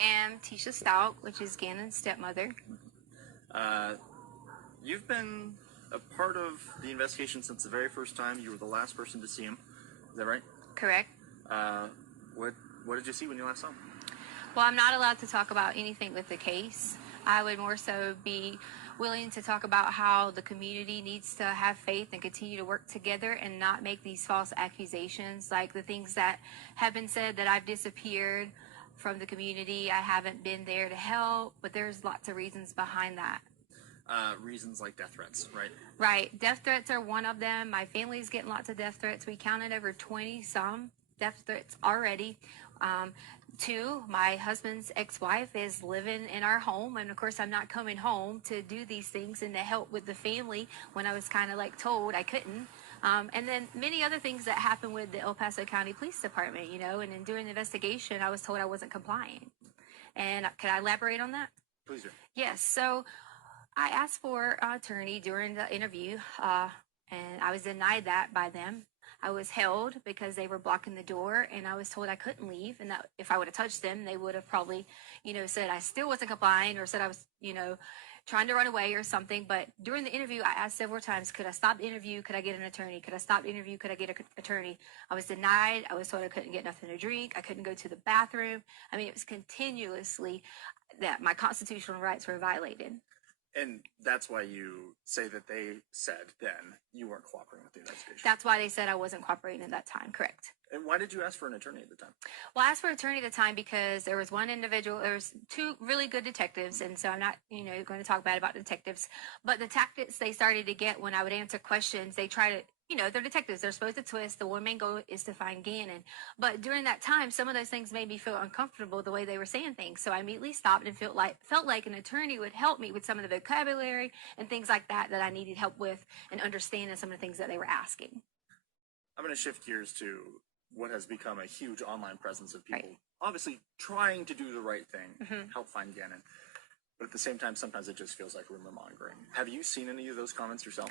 am Tisha Stauch, which is Gannon's stepmother. You've been a part of the investigation since the very first time. You were the last person to see him. Is that right? Correct. What did you see when you last saw him? Well, I'm not allowed to talk about anything with the case. I would more so be willing to talk about how the community needs to have faith and continue to work together and not make these false accusations, like the things that have been said that I've disappeared from the community. I haven't been there to help, but there's lots of reasons behind that. Reasons like death threats, right? Right. Death threats are one of them. My family's getting lots of death threats. We counted over 20-some death threats already. Two, my husband's ex-wife is living in our home, and of course I'm not coming home to do these things and to help with the family when I was kind of like told I couldn't. And then many other things that happened with the El Paso County Police Department, and then during the investigation I was told I wasn't complying. And can I elaborate on that? Please do. Yes. So I asked for an attorney during the interview, and I was denied that by them. I was held because they were blocking the door, and I was told I couldn't leave, and that if I would have touched them, they would have probably, said I still wasn't complying, or said I was, trying to run away or something. But during the interview, I asked several times, could I stop the interview? Could I get an attorney? Could I stop the interview? Could I get an attorney? I was denied. I was told I couldn't get nothing to drink. I couldn't go to the bathroom. I mean, it was continuously that my constitutional rights were violated. And that's why you say that they said then you weren't cooperating with the investigation. That's why they said I wasn't cooperating at that time, correct. And why did you ask for an attorney at the time? Well, I asked for an attorney at the time because there was one individual, there was two really good detectives, and so I'm not, going to talk bad about detectives, but the tactics they started to get when I would answer questions, they try to, they're detectives, they're supposed to twist. The one main goal is to find Gannon. But during that time, some of those things made me feel uncomfortable the way they were saying things. So I immediately stopped and felt like an attorney would help me with some of the vocabulary and things like that I needed help with and understanding some of the things that they were asking. I'm going to shift gears to what has become a huge online presence of people obviously trying to do the right thing, help find Gannon. But at the same time, sometimes it just feels like rumor mongering. Have you seen any of those comments yourself?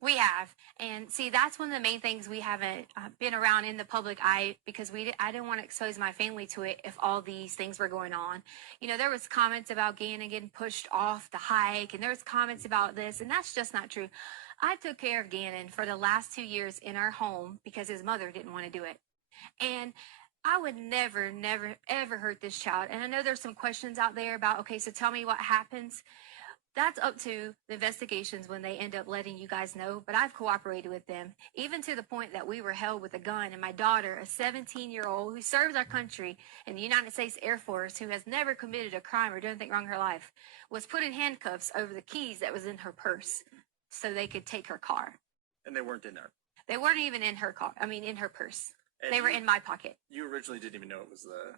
We have. And see, that's one of the main things we haven't been around in the public eye because I didn't want to expose my family to it if all these things were going on. There was comments about Gannon getting pushed off the hike, and there was comments about this, and that's just not true. I took care of Gannon for the last 2 years in our home because his mother didn't want to do it. And I would never, ever hurt this child. And I know there's some questions out there about, okay, so tell me what happens. That's up to the investigations when they end up letting you guys know. But I've cooperated with them, even to the point that we were held with a gun. And my daughter, a 17-year-old who serves our country in the United States Air Force, who has never committed a crime or done anything wrong in her life, was put in handcuffs over the keys that was in her purse so they could take her car. And they weren't in there? They weren't even in her car. I mean, in her purse. And they were in my pocket. You originally didn't even know it was the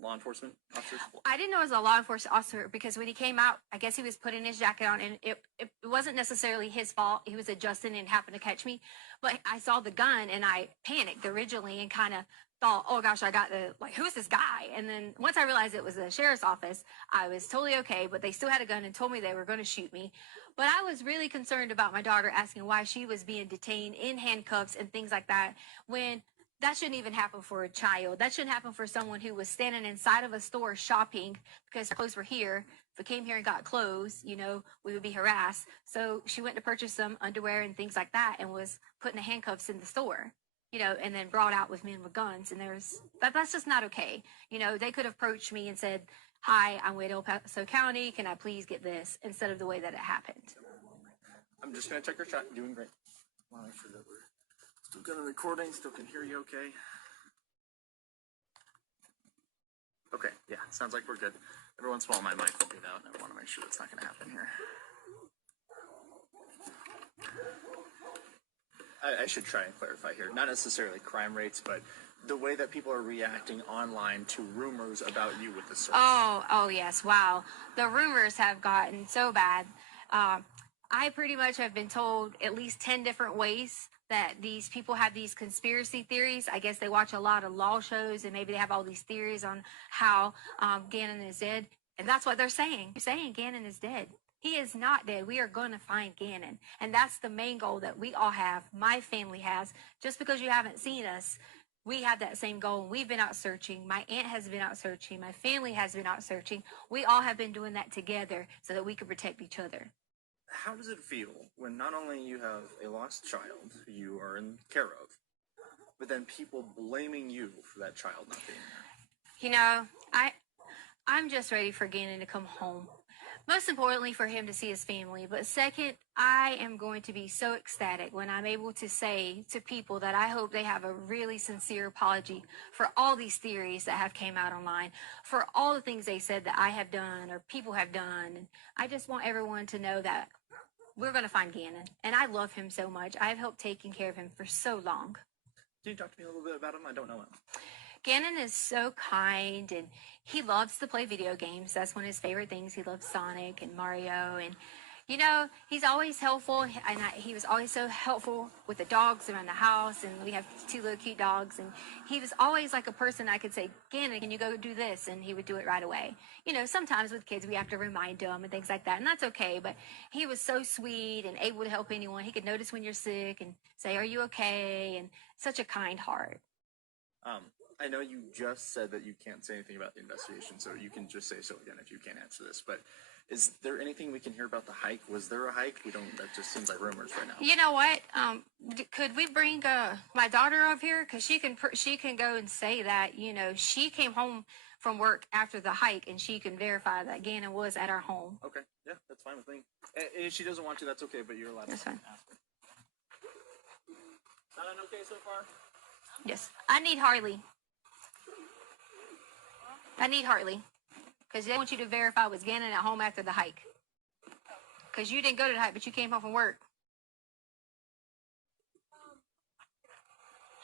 law enforcement officer? I didn't know it was a law enforcement officer because when he came out, I guess he was putting his jacket on, and it wasn't necessarily his fault. He was adjusting and happened to catch me. But I saw the gun, and I panicked originally and kind of thought, oh gosh, who's this guy? And then once I realized it was the sheriff's office, I was totally okay, but they still had a gun and told me they were going to shoot me. But I was really concerned about my daughter, asking why she was being detained in handcuffs and things like that, when that shouldn't even happen for a child. That shouldn't happen for someone who was standing inside of a store shopping because clothes were here. If we came here and got clothes, we would be harassed. So she went to purchase some underwear and things like that and was put in the handcuffs in the store, and then brought out with men with guns. And that's just not okay. They could have approached me and said, hi, I'm with El Paso County. Can I please get this? Instead of the way that it happened. I'm just going to check your shot. You're doing great. Well, make sure that we're still good on recording, still can hear you okay. Okay, yeah, sounds like we're good. Every once in a while my mic will get out, and I want to make sure that's not going to happen here. I should try and clarify here. Not necessarily crime rates, but the way that people are reacting online to rumors about you with the search. Oh yes, wow. The rumors have gotten so bad. I pretty much have been told at least 10 different ways that these people have these conspiracy theories. I guess they watch a lot of law shows and maybe they have all these theories on how Gannon is dead. And that's what they're saying. They're saying Gannon is dead. He is not dead. We are going to find Gannon. And that's the main goal that we all have, my family has. Just because you haven't seen us we have that same goal. We've been out searching. My aunt has been out searching. My family has been out searching. We all have been doing that together so that we can protect each other. How does it feel when not only you have a lost child who you are in care of, but then people blaming you for that child not being there? You know, I'm just ready for Gannon to come home. Most importantly, for him to see his family. But second, I am going to be so ecstatic when I'm able to say to people that I hope they have a really sincere apology for all these theories that have came out online, for all the things they said that I have done or people have done. And I just want everyone to know that we're going to find Gannon. And I love him so much. I've helped taking care of him for so long. Can you talk to me a little bit about him? I don't know him. Gannon is so kind, and he loves to play video games. That's one of his favorite things. He loves Sonic and Mario, and you know, he's always helpful. And he was always so helpful with the dogs around the house, and we have 2 little cute dogs. And he was always like a person I could say, Gannon, can you go do this? And he would do it right away. You know, sometimes with kids we have to remind them and things like that, and that's okay. But he was so sweet and able to help anyone. He could notice when you're sick and say, "Are you okay?" And such a kind heart. I know you just said that you can't say anything about the investigation, so you can just say so again if you can't answer this. But is there anything we can hear about the hike? Was there a hike? We don't. That just seems like rumors right now. You know what? Could we bring my daughter up here? Because she can go and say that, you know, she came home from work after the hike, and she can verify that Gannon was at our home. Okay, yeah, that's fine with me. And if she doesn't want to, that's okay. But you're allowed to ask her. Sound okay so far? Yes, I need Harley. Because they want you to verify was Gannon at home after the hike. Because you didn't go to the hike, but you came home from work.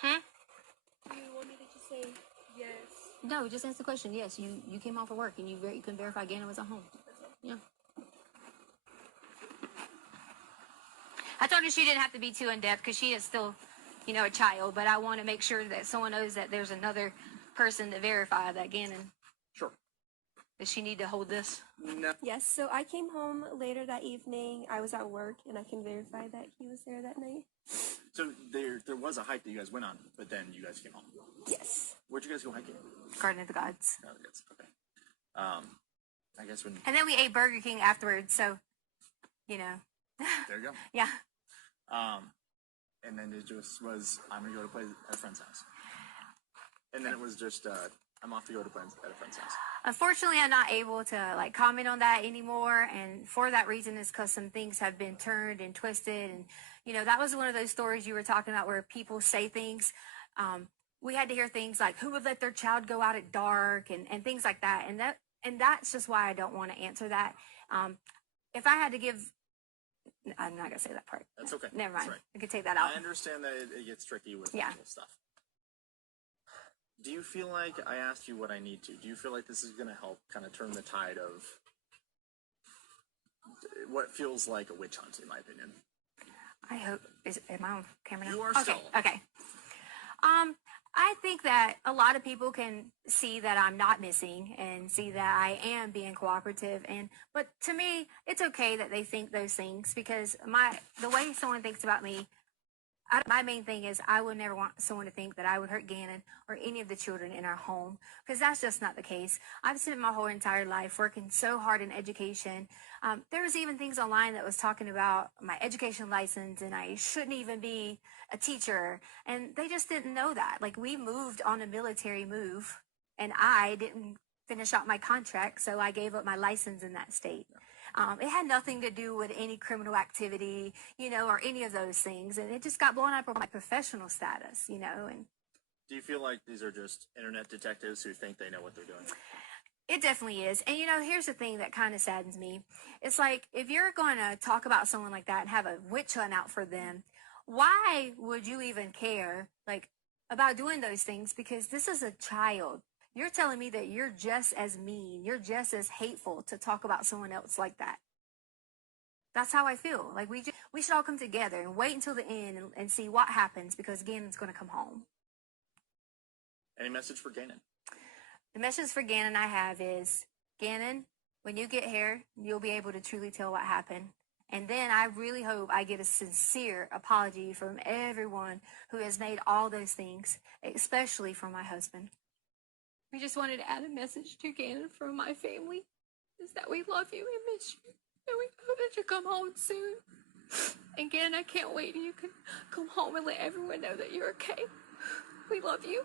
Do you want me to just say yes? No, just answer the question. Yes, you came home from work, and you can verify Gannon was at home. Yeah. I told her she didn't have to be too in-depth because she is still, you know, a child. But I want to make sure that someone knows that there's another person to verify that Gannon. Sure. Does she need to hold this? No. Yes, so I came home later that evening. I was at work, and I can verify that he was there that night. So there was a hike that you guys went on, but then you guys came home. Yes. Where'd you guys go hiking? Garden of the Gods. Oh, yes. Okay. I guess when And then we ate Burger King afterwards, so, you know. there you go. Yeah. And then it just was I'm gonna go to play at a friend's house, and then it was just I'm off to go to play at a friend's house. Unfortunately, I'm not able to like comment on that anymore, and for that reason is because some things have been turned and twisted, and you know that was one of those stories you were talking about where people say things. We had to hear things like who would let their child go out at dark and things like that, and that's just why I don't want to answer that. If I had to give, I'm not gonna say that part. That's okay. Never mind. That's right. I could take that out. I understand that it gets tricky with Yeah. legal stuff. Do you feel like I asked you what I need to? Do you feel like this is going to help kind of turn the tide of what feels like a witch hunt, in my opinion? I hope. Am I on camera now? You are okay. still. Okay. I think that a lot of people can see that I'm not missing and see that I am being cooperative. But to me, it's okay that they think those things because the way someone thinks about me, my main thing is I would never want someone to think that I would hurt Gannon or any of the children in our home because that's just not the case. I've spent my whole entire life working so hard in education. There was even things online that was talking about my education license and I shouldn't even be a teacher. And they just didn't know that. Like we moved on a military move and I didn't finish out my contract, so I gave up my license in that state. It had nothing to do with any criminal activity, you know, or any of those things. And it just got blown up on my professional status, you know. And do you feel like these are just internet detectives who think they know what they're doing? it definitely is. And, you know, here's the thing that kind of saddens me. It's like if you're going to talk about someone like that and have a witch hunt out for them, why would you even care, like, about doing those things? Because this is a child. You're telling me that you're just as mean, you're just as hateful to talk about someone else like that. That's how I feel. Like we should all come together and wait until the end and see what happens because Gannon's going to come home. Any message for Gannon? The message for Gannon I have is, Gannon, when you get here, you'll be able to truly tell what happened. And then I really hope I get a sincere apology from everyone who has made all those things, especially from my husband. We just wanted to add a message to Gannon from my family, is that we love you and miss you, and we hope that you come home soon. And Gannon, I can't wait till you can come home and let everyone know that you're okay. We love you.